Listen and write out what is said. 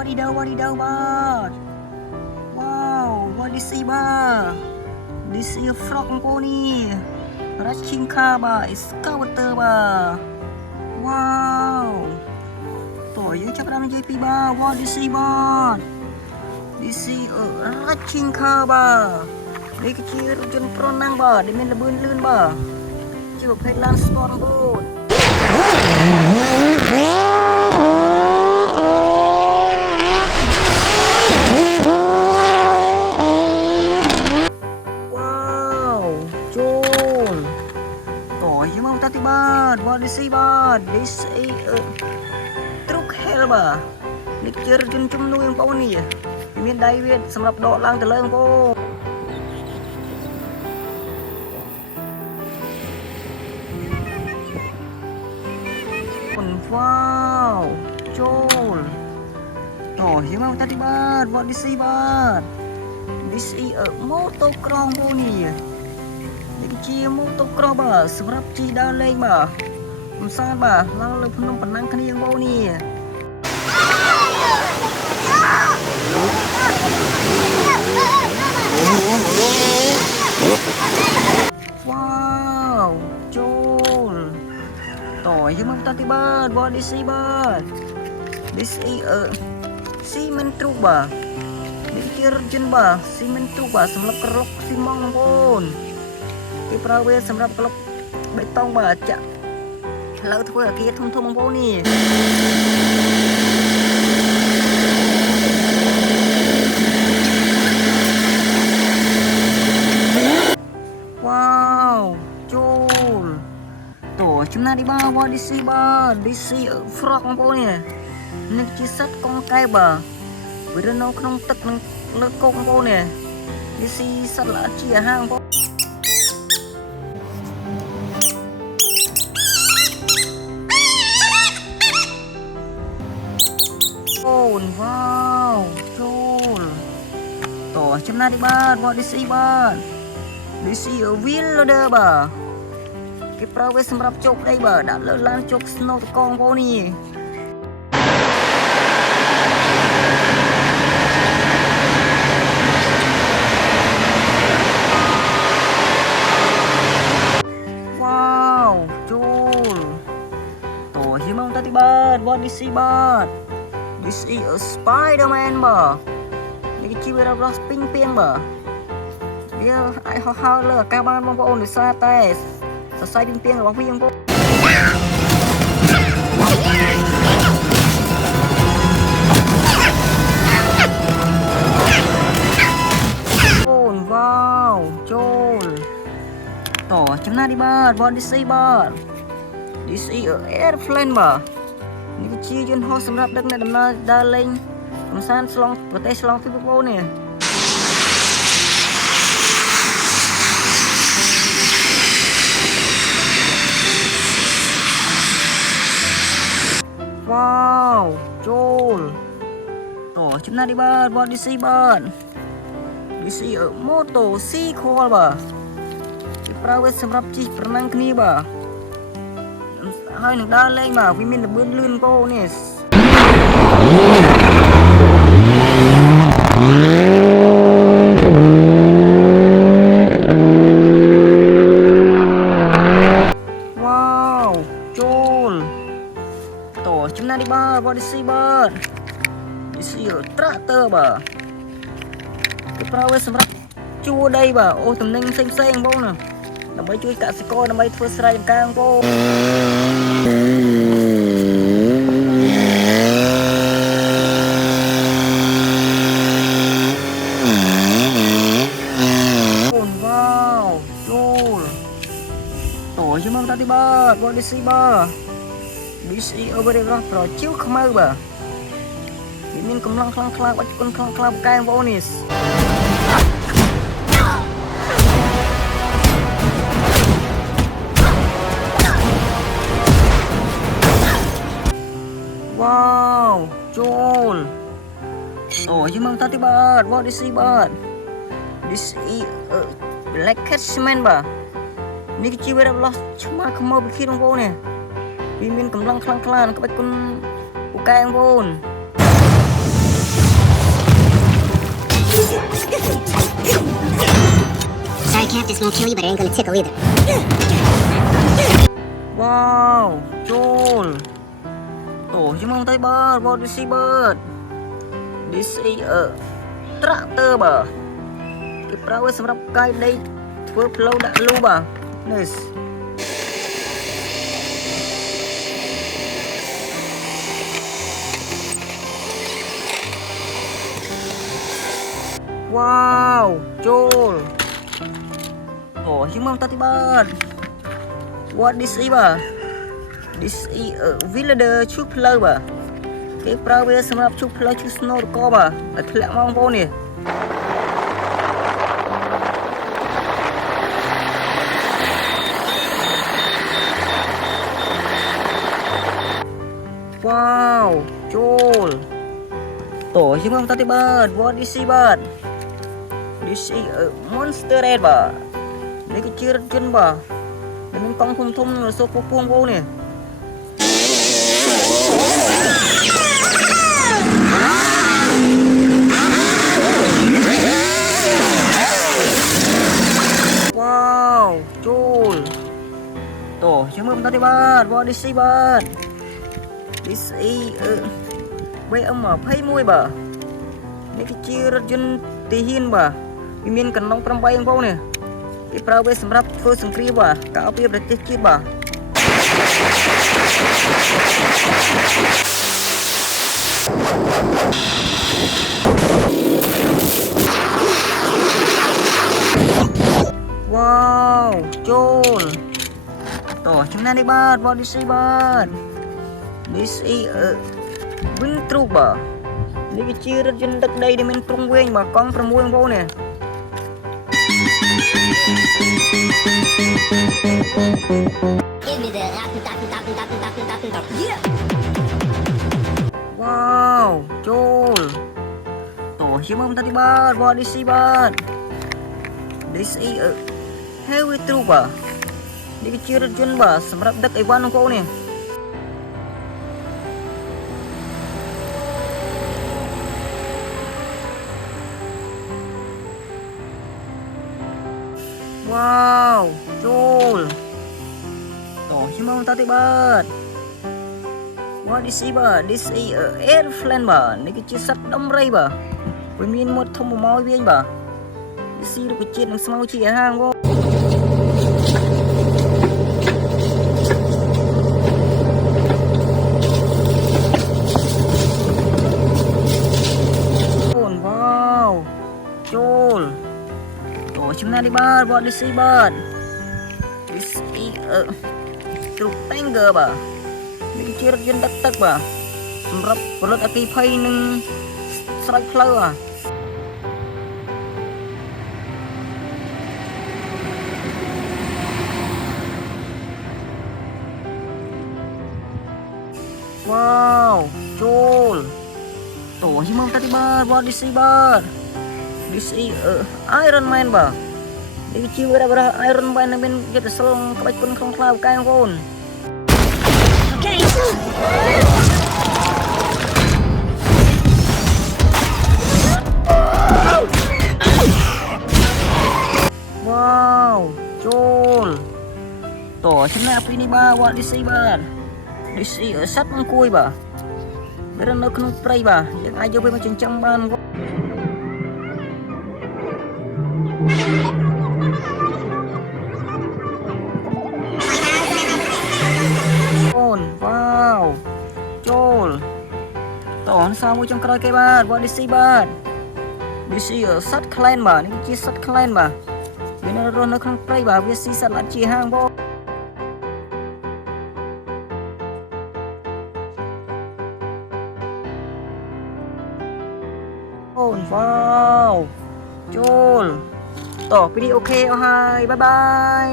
wadidawបាទ wow what is it បាទ this is a frog បងប្អូននេះ Rushing car បាទ excavator បាទ wow តោះយើងចាប់ផ្ដើមនិយាយពីបាទ what is it បាទ this is a Rushing car បាទនេះគឺជារថយន្តប្រណាំងបាទដែលមានល្បឿនលឿនបាទជាប្រភេទ Land Sport បងប្អូន What is it បាទ this is a truck hell បាទនេះជារថយន្តជំនួយបងប្អូននេះមានដៃវាសម្រាប់ដកឡើងទៅលើបងប្អូន wow ចូលតោះយើងមកតាទីបាទ What is it បាទ this is a motor cross បងប្អូននេះជាម៉ូតូក្រសបាទសម្រាប់ជិះដើរលេងបាទកំសាន្តបាទឡើងលើភ្នំប៉ុណ្ណឹងគ្នាបងប្អូននេះវ៉ាវចូលតោះយើងមកតាទីបាទ What is it បាទ This is a cement truck បាទនេះជារថយន្តបាទ cement truck បាទសម្រាប់ក្រឡុកស៊ីម៉ង់បងប្អូនគេប្រើវាសម្រាប់ក្លុកបេតុងបាទចាក់ផ្លូវធ្វើអាគារធំៗបងប្អូននេះវ៉ាវចូលតោះចំណាយនេះបាទ What is it បាទ This is frog បងប្អូននេះជាសត្វកង់កែបបាទវារស់នៅក្នុងទឹកនិងលើគោកបងប្អូននេះសត្វល្អិតជាអាហារបងប្អូនវ៉ាវចូលតោះចំណាយនេះបាទ What is it បាទ This is a wheel loader បាទគេប្រើវាសម្រាប់ជោគដីបាទដាក់លើឡានជោគស្នូតកងបងប្អូននេះវ៉ាវចូលតោះយើងមកតាទីបាទ What is it បាទ This is a Spider-Man បាទនេះជាវារបស់ពីងពីងបាទវាអាចហោះហើរលើអាកាសបានបងប្អូនដោយសារតែសរសៃពីងពីងរបស់វាបងប្អូនវ៉ាវចូលតោះចំណាយនេះបាទ What is it បាទ This is a airplane បាទនេះជាយន្តហោះសម្រាប់ដឹកអ្នកដំណើរដើរលេងកំសាន្តឆ្លងប្រទេសឆ្លងទិសបងប្អូននេះវ៉ាវចូលតោះចំណាយនេះបាទ What is it បាទ This is a motorcycle បាទគេប្រើវាសម្រាប់ជិះប្រណាំងគ្នាបាទហើយនឹងដើរលេងបាទវាមានល្បឿនលឿនបងប្អូននេះវ៉ាវចូលតោះចំណាយនេះបាទ What is it បាទ This is a tractor បាទគេប្រើវាសម្រាប់ជួរដីបាទអូតំណែងផ្សេងៗបងប្អូនដើម្បីជួយកសិករដើម្បីធ្វើស្រែចម្ការបងប្អូនយើងមកតាទីបាទ What is it បាទ This is a very rough ប្រជិវខ្មៅបាទវាមានកម្លាំងខ្លាំងក្លាបាច់គុណខ្លាំងក្លាបកែបងប្អូននេះវ៉ាវចូលតោះយើងមកតាទីបាទ What is it បាទ This is a black cat cement បាទនេះគឺជាវារបស់ឆ្មាខ្មៅវិឃាតបងប្អូននេះវាមានកម្លាំងខ្លាំងក្លាក្បាច់គុណពូកែបងប្អូន Sorry, Cap, this won't kill you, but it ain't gonna tickle either. Wow, chôn. Tổ chứ mong tay bơ, body see bird. This is a tractor bà. Cái prao ấy សម្រាប់កាយដីធ្វើផ្លូវដាក់លូបាទ Nice. Wow, chôn. Tổ chứ mong tay bơ. What this is bà? This is a villager ជួសផ្លូវបាទគេប្រើវាសម្រាប់ជួសផ្លូវជួស snow កបាទតែធ្លាក់មកបងប្អូននេះ Wow ចូលតោះយើងមកតទៅបាទ What this is បាទ This is a monster red បាទនេះគឺជារថយន្តបាទដែលមានកង់ធំៗនៅសូកពងបងប្អូននេះ Wow ចូលតោះយើងមើលបន្តទៀតបាទ What this is បាទ This is BM21 បាទនេះគឺជារថយន្តទាហានបាទវាមានកណ្ដុង8បងប្អូននេះគេប្រើវាសម្រាប់ធ្វើសង្គ្រាមបាទការពារប្រទេសជាតិបាទ Wow ចូលតោះចំណាននេះបាទ What this is បាទ This is wind truck បាទនេះគឺជារថយន្តដឹកដីដែលមានទ្រុងវែងបាទកង់6បងប្អូននេះ Give me the yeah. Wow ចូលតោះយើងមើលបន្តទៀតបាទ What this is បាទ This is a heavy truck បាទនេះគឺជារថយន្តបាទសម្រាប់ដឹកអីវ៉ាន់បងប្អូននេះ Wow ចូលតោះយើងមើលបន្តទៀតបាទ What this is បាទ This is a airplane បាទនេះគឺជាសត្វដំរីបាទវាមានមាត់ធំមួយម៉ោយវិញបាទវាស៊ីរុក្ខជាតិនិងស្មៅជាអាហារបងអូន Wow ចូលតោះចំណាននេះបាទ What this is បាទ This is a truck tanker បាទនេះគឺជារថយន្តដឹកទឹកបាទសម្រាប់ផលិតអគ្គិភ័យនិងស្រោចផ្លូវបាទ Wow ចូលតោះយើងមើលបន្តទៀតបាទ What this is បាទ This is Iron Man បាទនេះគឺជាវីរបុរស Iron Man ដែលមានយុទ្ធសាស្ត្រក្បាច់គុណក្នុងខ្លាវកែបងប្អូន Okay. Wow ចូលតោះចំណាក់ពីនេះបាទ What this is បាទ This is សត្វអង្គុយបាទវារស់នៅក្នុងព្រៃបាទយើងអាចយកវាមកចិញ្ចឹមបានអូន Wow ចូលតោះសាមួយចុងក្រោយគេបាទ What this is បាទ This is សត្វខ្លែងបាទនេះជាសត្វខ្លែងបាទវានៅរស់នៅក្នុងព្រៃបាទវាស៊ីសត្វល្អិតជាហាងបងអូន Wow ចូលតោះពីនេះអូខេអស់ហើយបាយបាយ